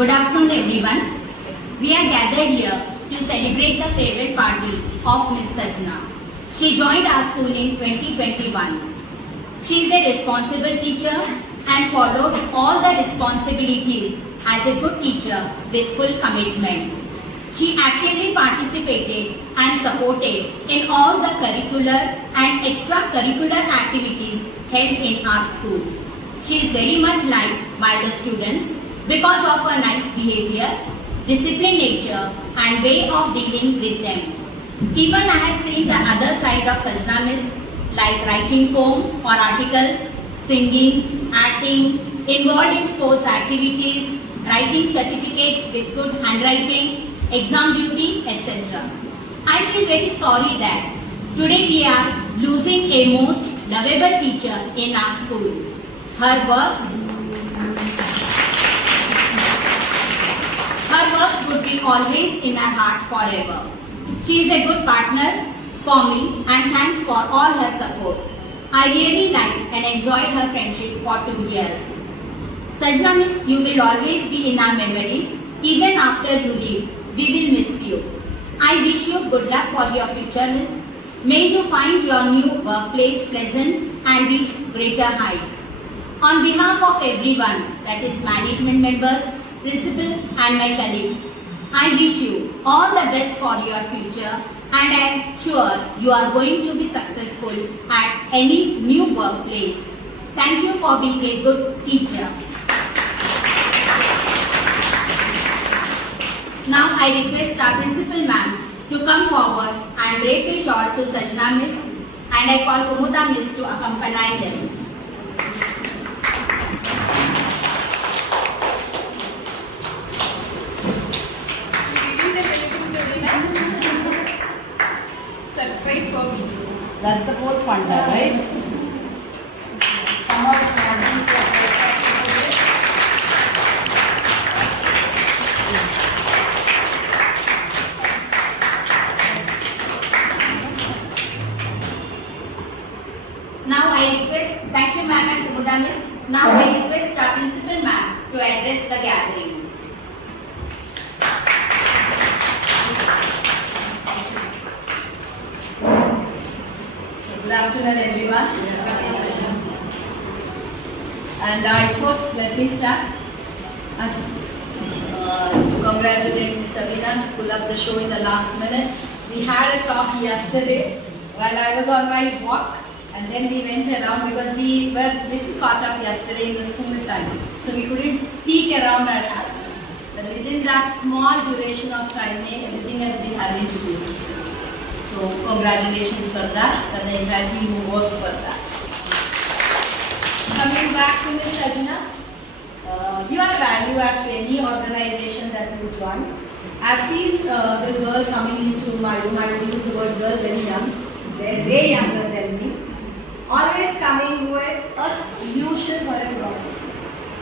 Good afternoon, everyone. We are gathered here to celebrate the farewell party of Miss Sajna. She joined our school in 2021. She is a responsible teacher and followed all the responsibilities as a good teacher with full commitment. She actively participated and supported in all the curricular and extracurricular activities held in our school. She is very much liked by the students because of her nice behavior, disciplined nature and way of dealing with them. Even I have seen the other side of Sajna Miss, like writing poem or articles, singing, acting, involved in sports activities, writing certificates with good handwriting, exam duty, etc. I feel very sorry that today we are losing a most lovable teacher in our school. Her works would be always in our heart forever. She is a good partner for me and thanks for all her support. I really liked and enjoyed her friendship for 2 years. Sajna Miss, you will always be in our memories. Even after you leave, we will miss you. I wish you good luck for your future, Miss. May you find your new workplace pleasant and reach greater heights. On behalf of everyone, that is management members, principal and my colleagues, I wish you all the best for your future and I am sure you are going to be successful at any new workplace. Thank you for being a good teacher. Now I request our principal ma'am to come forward and drape a shawl to Sajna Miss and I call Kumuda Miss to accompany them. Surprise for me. That's the fourth one, right? Now I request, thank you ma'am and Kumuda Miss. Now I request our principal ma'am to address the gathering. Good afternoon, everyone. And first, let me start. To congratulate Ms. Sabina to pull up the show in the last minute. We had a talk yesterday while I was on my walk, and then we went around because we were little caught up yesterday in the school time. So we couldn't speak around our heart. But within that small duration of time, everything has been arranged to do. So congratulations for that, and the entire team who worked for that. Coming back to Ms. Sajna, you are a value add to any organization that you join. I've seen this girl coming into my room. I would use the word girl very young. They're way younger than me. Always coming with a solution for a problem.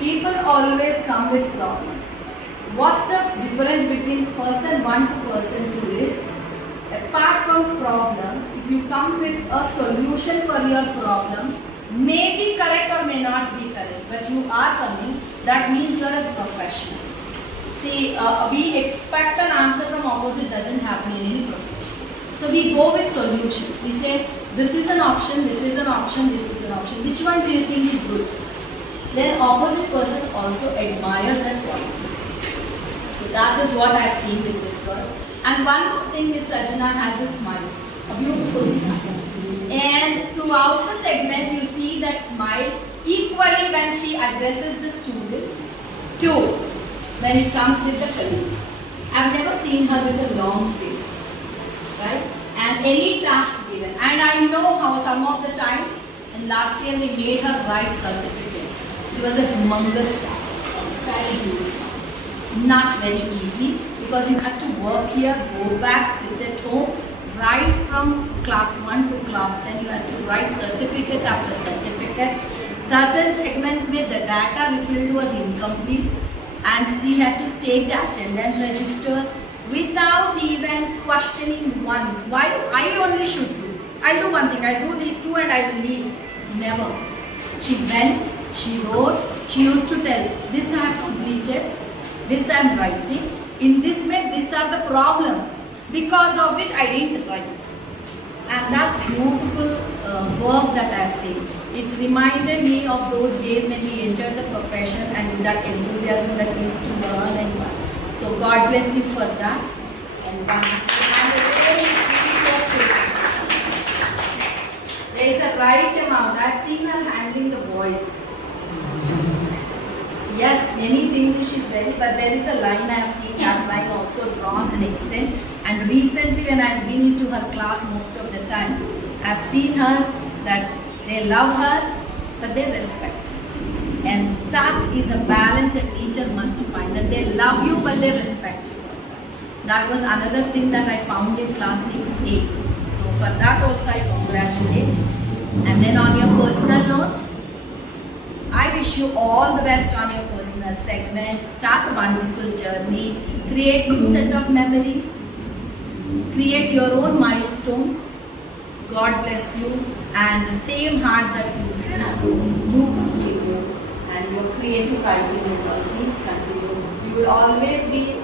People always come with problems. What's the difference between person 1 to person 2 is, apart from problem, if you come with a solution for your problem, may be correct or may not be correct, but you are coming, that means you are a professional. See, we expect an answer from opposite, doesn't happen in any profession. So we go with solutions. We say, this is an option, this is an option, this is an option. Which one do you think is good? Then opposite person also admires that quality. So that is what I have seen with this girl. And one more thing, Ms. Sajna has a smile, a beautiful smile. And throughout the segment, you see that smile equally when she addresses the students, too, when it comes with the colleagues. I've never seen her with a long face, right? And any task given. And I know how some of the times, and last year we made her write certificates. It was a humongous task, very huge. Not very easy, because you had to work here, go back, sit at home, right from class 1 to class 10. You had to write certificate after certificate. Certain segments where the data we filled was incomplete, and she had to take the attendance registers without even questioning once why I only should do. I'll do one thing, I'll do these two and I will leave. Never. She went, she wrote, she used to tell, this I have completed, this I am writing. In this way, these are the problems because of which I didn't write. And that beautiful work that I have seen, it reminded me of those days when we entered the profession and with that enthusiasm that we used to learn and so God bless you for that. And there is a right amount. I have seen her handling the boys. Yes, many English is ready, but there is a line I have seen that line also drawn and extend. And recently when I have been into her class most of the time, I have seen her that they love her, but they respect. And that is a balance a teacher must find, that they love you, but they respect you. That was another thing that I found in class 6A. So for that also I congratulate. And then on your personal note, I wish you all the best on your personal segment. Start a wonderful journey. Create new set of memories. Create your own milestones. God bless you. And the same heart that you have, do continue. And your creative continue. Please continue. You will always be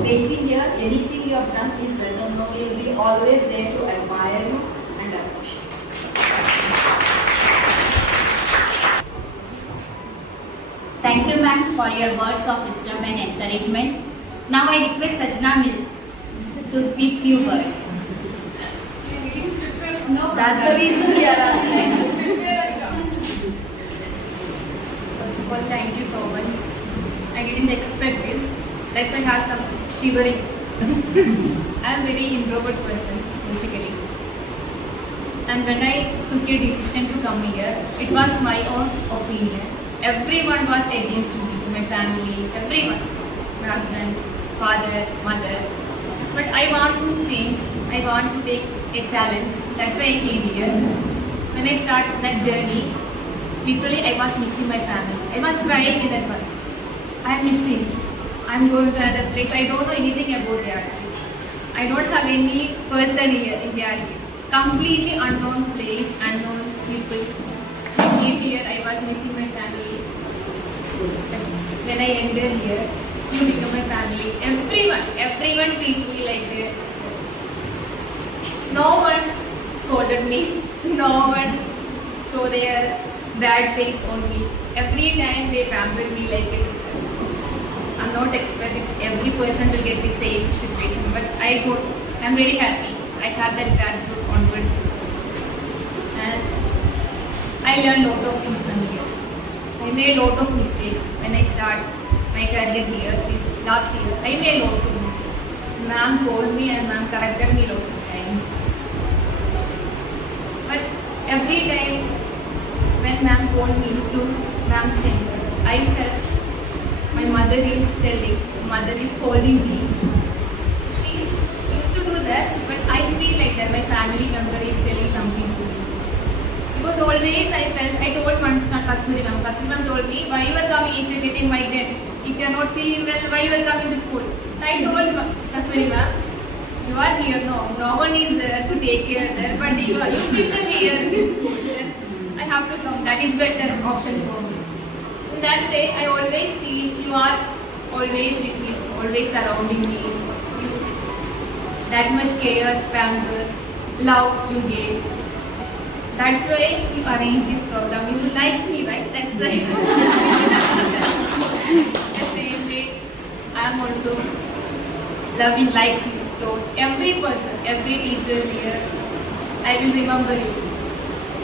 waiting here. Anything you have done, please let us know. We will be always there to admire you and appreciate. Thank you, ma'am, for your words of wisdom and encouragement. Now I request Sajna Miss to speak few words. No, That's the reason we are asking. First of all, thank you so much. I didn't expect this. That's why I had some shivering. I am very introvert person, basically. And when I took a decision to come here, it was my own opinion. Everyone was against me, my family, everyone. My husband, father, mother. But I want to change. I want to take a challenge. That's why I came here. When I started that journey, literally I was missing my family. I was crying in that bus. I am missing. I am going to another place. I don't know anything about their place. I don't have any person here in their place. Completely unknown place, unknown people. I came here, I was missing my family. When I entered here, you become my family. Everyone treated me like this. No one scolded me. No one showed their bad face on me. Every time they pampered me like a sister. I'm not expecting every person to get the same situation, but I'm very happy. I have that gratitude onwards. And I learned a lot of things from here. I made a lot of mistakes when I started my career here. Last year, I made lots of mistakes. Ma'am told me and ma'am corrected me lots of times. But every time when ma'am told me to ma'am's center, I felt my mother is telling, mother is holding me. She used to do that, but I feel like that my family member is telling something to me. Because always I told once Kasturi ma'am told me, why you are coming if you are getting migraine? If you are not feeling well, why you are coming to school? I told Kasturi ma'am, you are here, no one is there to take care of that, but you people here in this school. I have to come, that is better option for me. In that way, I always feel you are always with me, always surrounding me. You, that much care, pamper, love you gave. That's why you arrange this program. You like me, right? That's why. The same way, I am also loving likes you. So every person, every teacher here, I will remember you.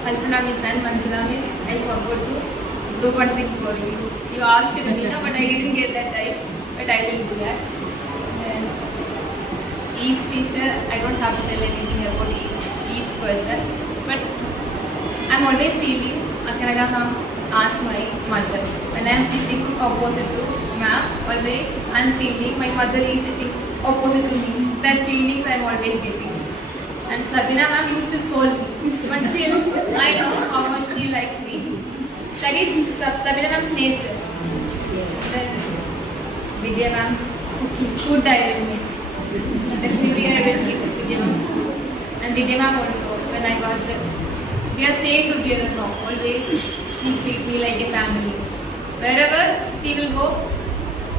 Kalpana miss and Manjula miss, I forgot to do one thing for you. You asked me, but I didn't get that time. But I will do that. And each teacher, I don't have to tell anything about each person. But I'm always feeling, Akanaga ma'am asked my mother. When I'm sitting opposite to ma'am, always I'm feeling my mother is sitting opposite to me. That feelings I'm always getting. And Sabina ma'am used to scold me. But still, I know how much she likes me. That is Sabina ma'am's nature. Then Vidya ma'am's cooking, food I will miss. Definitely I will miss Vidya ma'am's food. And Vidya ma'am also, when I was there, we are staying together now. Always she treats me like a family. Wherever she will go,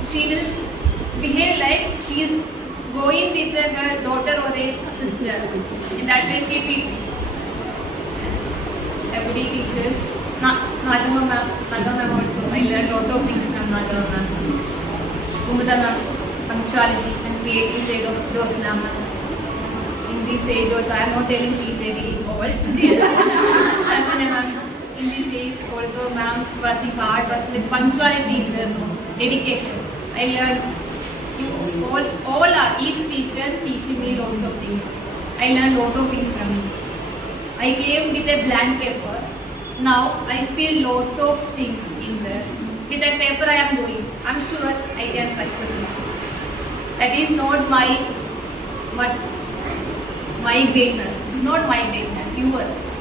she will behave like she is going with her daughter or a sister. In that way, she will every teacher. Madhava ma'am also. I learned lot of things from Madhava ma'am. Kumudha ma'am, punctuality and creative side of Josna ma'am. In this age also, I am not telling she is very old. Still, Sarvana ma'am. In this age also, ma'am is working hard, but with punctuality is there, dedication. I learned all are each teachers teaching me lots of things. I learned lot of things from you. I came with a blank paper. Now I feel lot of things in there. With that paper I am doing. I'm sure I can succeed. That is not my greatness. It's not my greatness.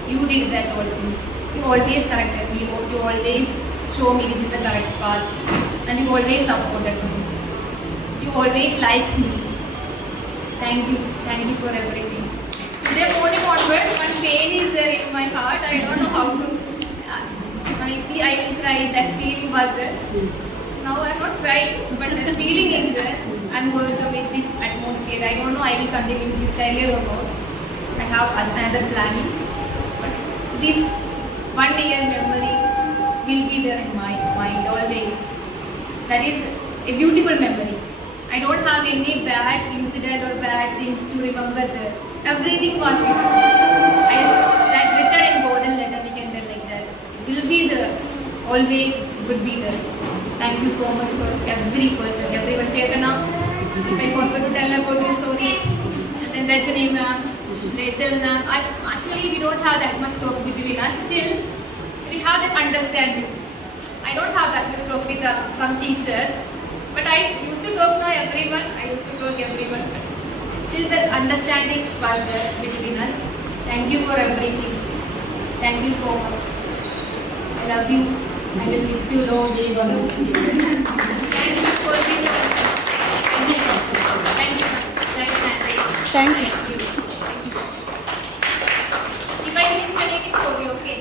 You did that all things. You always corrected me. You always show me this is the correct path, and you always supported me. You always likes me. Thank you for everything. Today morning onwards, one pain is there in my heart. I don't know how to. Maybe I will cry. That feeling was there. Now I'm not crying, but the feeling is there. I'm going to miss this atmosphere. I don't know I will continue this career or not. I have another plannings. But this 1 year memory will be there in my mind always. That is a beautiful memory. I don't have any bad incident or bad things to remember there. Everything was that written in golden letter, we can tell like that. It will be there. Always would be there. Thank you so much for every person, everyone. Chetana, if I forgot to tell about your story, then that's the name, ma'am. Rachel, ma'am. Actually, we don't have that much talk between us. Still, we have that understanding. I don't have that much talk with some teachers. But I used to talk to everyone. Still that understanding was there between us. Thank you for everything. Thank you so much. I love you. I will miss you long day. Thank you for this. Thank you. If I miss anything, sorry, okay?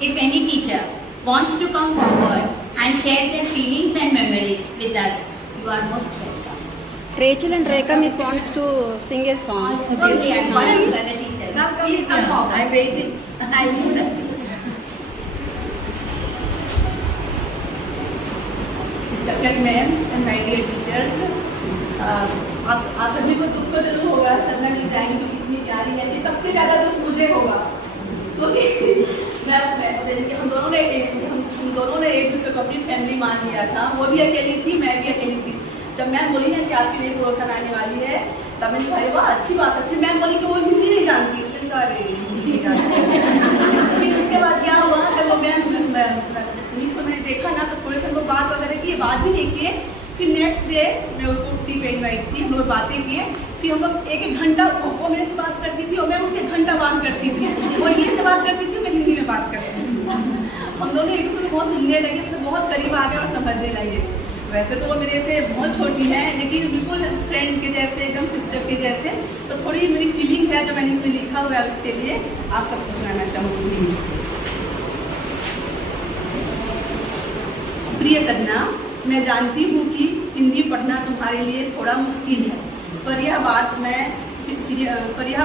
If any teacher wants to come forward and share their feelings and memories with us, you are most welcome. Rachel and Rekha Miss wants to sing a song. Also, they are not other teachers. Please come forward. I'm waiting. I knew that. Respected ma'am and my dear teachers, आप सभी को दुख तो जरूर होगा। सदना की जाएंगी तो कितनी प्यारी है। ये सबसे ज्यादा दुख मुझे होगा क्योंकि हम दोनों ने एक दूसरे को अपनी फैमिली मान लिया था। वो भी अकेली थी, मैं भी अकेली थी। जब मैम बोली ना कि आपकी नई प्रमोशन आने वाली है, तब मैंने कहा वाह अच्छी बात है। फिर मैम बोली कि वो हिंदी नहीं जानती। मैंने कहा अरे हिंदी नहीं जानती। फिर उसके बाद क्या हुआ, जब वो मैम को मैंने देखा ना तो थोड़े से हम लोग बात वगैरह की, बात भी नहीं किए। फिर नेक्स्ट डे मैं उसको टी पे इन्वाइट थी, हम लोग बातें किए। फिर हम लोग एक घंटा वो मेरे से बात करती थी और मैं उसे 1 घंटा बात करती थी। वो इंग्लिश से बात करती थी, मैं हिंदी में बात करती थी। हम दोनों एक दूसरे को बहुत सुनने लगे, तो बहुत करीब आ गए और समझने लगे। वैसे तो वो मेरे से बहुत छोटी है, लेकिन बिल्कुल फ्रेंड के जैसे, एकदम सिस्टर के जैसे। तो थोड़ी मेरी फीलिंग है जो मैंने इसमें लिखा हुआ है, उसके लिए आप सबको सुनाना चाहूँगी प्लीज। प्रिय सदना, मैं जानती हूँ कि हिंदी पढ़ना तुम्हारे लिए थोड़ा मुश्किल है, पर यह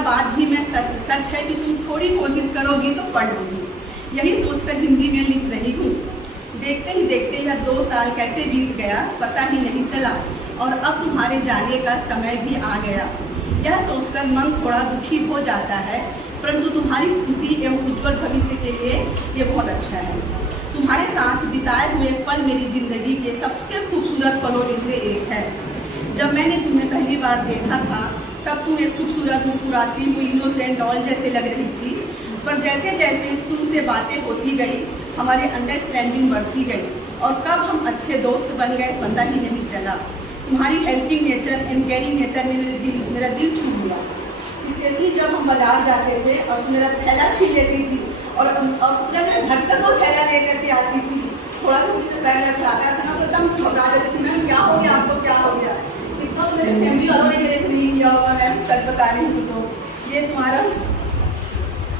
बात भी मैं सच है कि तुम थोड़ी कोशिश करोगी तो पढ़ लोगी। यही सोचकर हिंदी में लिख रही हूँ। देखते ही देखते यह 2 साल कैसे बीत गया पता ही नहीं चला, और अब तुम्हारे जाने का समय भी आ गया। यह सोचकर मन थोड़ा दुखी हो जाता है, परंतु तुम्हारी खुशी एवं उज्जवल भविष्य के लिए ये बहुत अच्छा है। तुम्हारे साथ बिताए हुए पल मेरी जिंदगी के सबसे खूबसूरत पलों में से एक है। जब मैंने तुम्हें पहली बार देखा था तब तुम एक खूबसूरत मुस्कुराती हुई इनोसेंट डॉल जैसे लग रही थी, पर जैसे जैसे तुमसे बातें होती गई हमारी अंडरस्टैंडिंग बढ़ती गई, और कब हम अच्छे दोस्त बन गए पता ही नहीं चला। तुम्हारी helping nature and caring nature ने मेरा दिल छू लिया। स्पेशली जब हम बाजार जाते थे और तुम मेरा थैला छीन लेती थी, और जब मेरे घर तक वो थैला लेकर के आती थी, थोड़ा सा मुझसे पैर रखवाता था ना तो एकदम घबरा जाती थी। मैम क्या हो गया आपको, क्या हो गया? इतना तो मेरे फैमिली वालों ने मेरे से नहीं किया होगा। मैम सच बता रही हूँ। तो ये तुम्हारा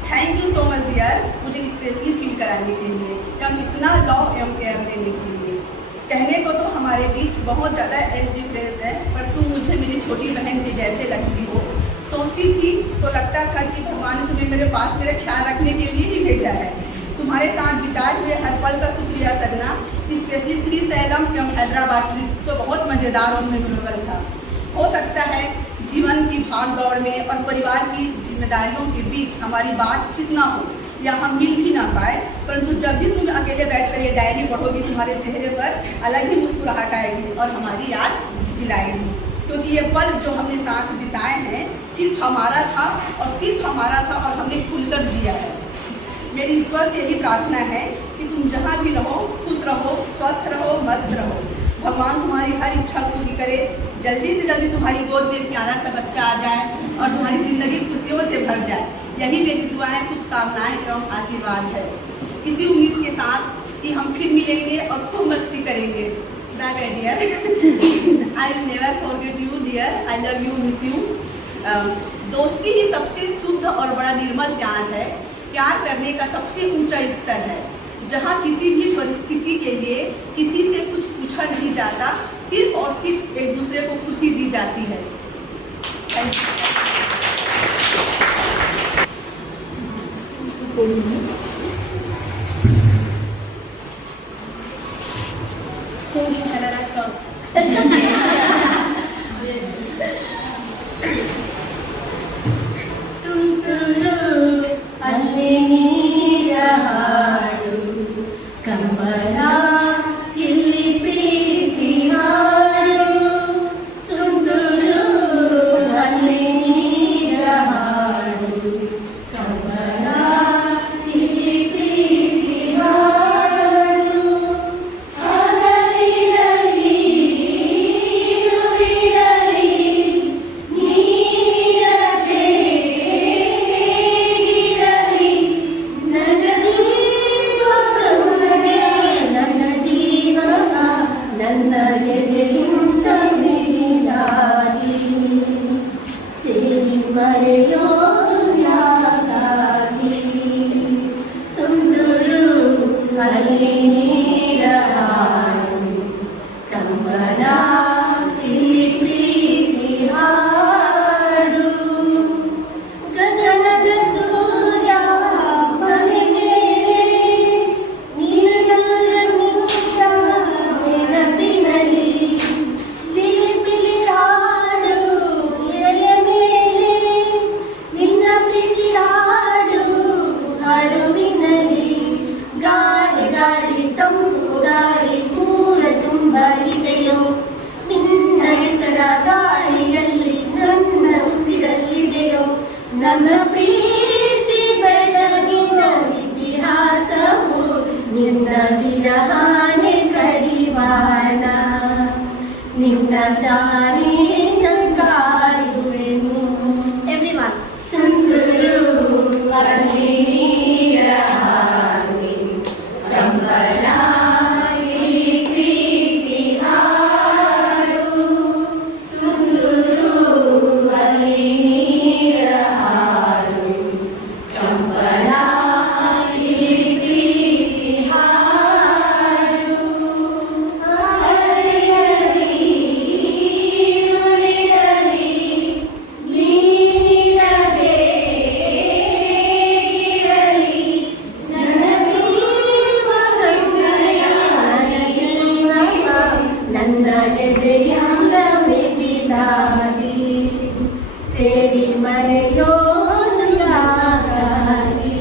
thank you so much dear, मुझे स्पेशली फील कराने के लिए, या इतना लव एवं केयर देने के लिए। कहने को तो हमारे बीच बहुत ज़्यादा एज डिफरेंस है, पर तुम मुझे मेरी छोटी बहन के जैसे लगती हो। सोचती थी तो लगता था कि भगवान ने तुम्हें मेरे पास मेरा ख्याल रखने के लिए ही भेजा है। तुम्हारे साथ बिताए हुए हर पल का शुक्रिया सजना, स्पेशली श्री सैलम एवं हैदराबाद ट्रिप तो बहुत मज़ेदार और मेमोरेबल था। हो सकता है जीवन की भाग दौड़ में और परिवार की जिम्मेदारियों के बीच हमारी बातचीत ना हो या हम मिल भी ना पाए, परंतु जब भी तुम अकेले बैठकर ये डायरी पढ़ोगी तुम्हारे चेहरे पर अलग ही मुस्कुराहट आएगी और हमारी याद दिलाएगी, क्योंकि ये पल जो हमने साथ बिताए हैं सिर्फ हमारा था और हमने खुलकर जिया है। मेरी ईश्वर से यही प्रार्थना है कि तुम जहाँ भी रहो खुश रहो, स्वस्थ रहो, मस्त रहो। भगवान तुम्हारी हर इच्छा पूरी करे, जल्दी से जल्दी तुम्हारी गोद में प्यारा सा बच्चा आ जाए और तुम्हारी जिंदगी खुशियों से भर जाए। यही मेरी दुआएं, शुभकामनाएं एवं आशीर्वाद है। इसी उम्मीद के साथ कि हम फिर मिलेंगे और खूब मस्ती करेंगे। Bye bye dear, I will never forget you dear, I love you, miss you. दोस्ती ही सबसे शुद्ध और बड़ा निर्मल प्यार है। प्यार करने का सबसे ऊंचा स्तर है, जहाँ किसी भी परिस्थिति के लिए किसी से कुछ पूछा नहीं जाता, सिर्फ और सिर्फ एक दूसरे को खुशी दी जाती है। थैंक ನನ್ನ ಪ್ರೀತಿ ಬೆಳಗಿನ ಇತಿಹಾಸವು ನಿನ್ನ ವಿರಹಾನೆ ಕಡಿವಾಣ ನಿನ್ನ ದಾರಿನ ಕಾಯುವೆನು. ಎವ್ರಿವನ್ ತುಂತುರು ಅಲ್ಲಿ ನೀರ ಹಾಗೆ ಕಂಬಳ ಇಲ್ಲಿ ಪ್ರೀತಿ ಹಾಡು ತುಂತುರು ಅಲ್ಲಿ ನೀರ ಹಾಡು ಕಂಬಳ ಇಲ್ಲಿ ಪ್ರೀತಿ ಹಾಡು ಹರಿಯಲಿ ಉಳಿಯಲಿ ನೀನಿರದೆ ಇರಲಿ ನನ್ನ ಜೀವ ಕಣ್ಣಯ್ಯ ಜೀವವ ನನ್ನ ಎದೆಯಿಂದ ಮಿಗಿಲಾಗಿ ಸೇರಿ ಮರೆಯೋದು ಯಾಕಾಗಿ.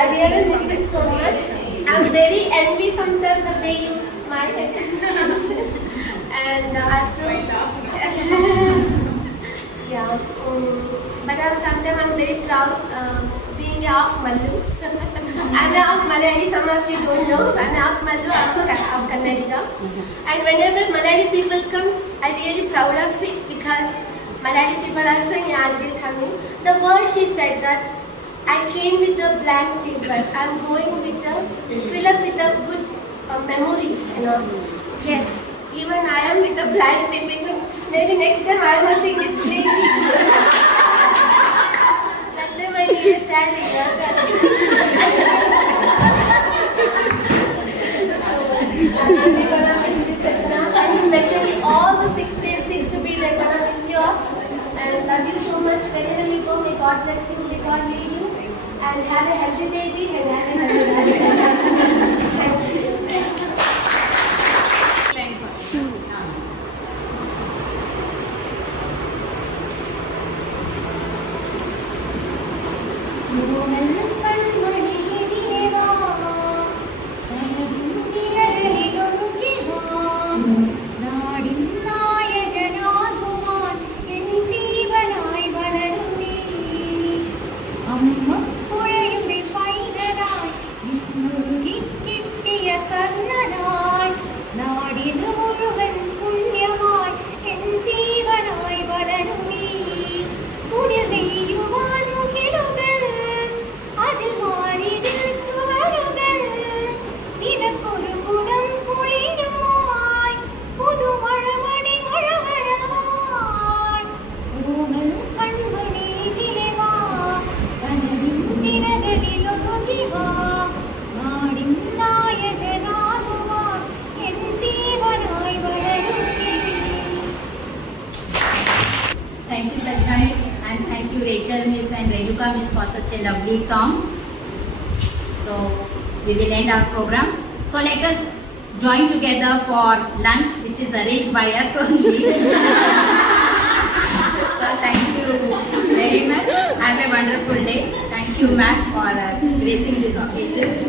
I really miss this so much. I'm very envy sometimes the way you smile and also yeah. But sometimes I'm very proud being half Mallu. I'm half Malayali. Some of you don't know. I'm half Mallu. I'm half Kannadiga. And whenever Malayali people comes, I'm really proud of it because Malayali people also yeah they're coming. The word she said that. I came with a blank paper. I'm going with a fill up with a good memories, you know. Yes, even I am with a blank paper. Maybe next time I will sing this play. That's my love you so much. Wherever you go, may God bless you, may God lead you, and have a healthy baby and have a healthy life. Thank you. Thank you, Sajna Miss, and thank you, Rachel Miss and Renuka Miss, for such a lovely song. So, we will end our program. So, let us join together for lunch, which is arranged by us only. So, thank you very much. Have a wonderful day. Thank you, ma'am, for gracing this occasion.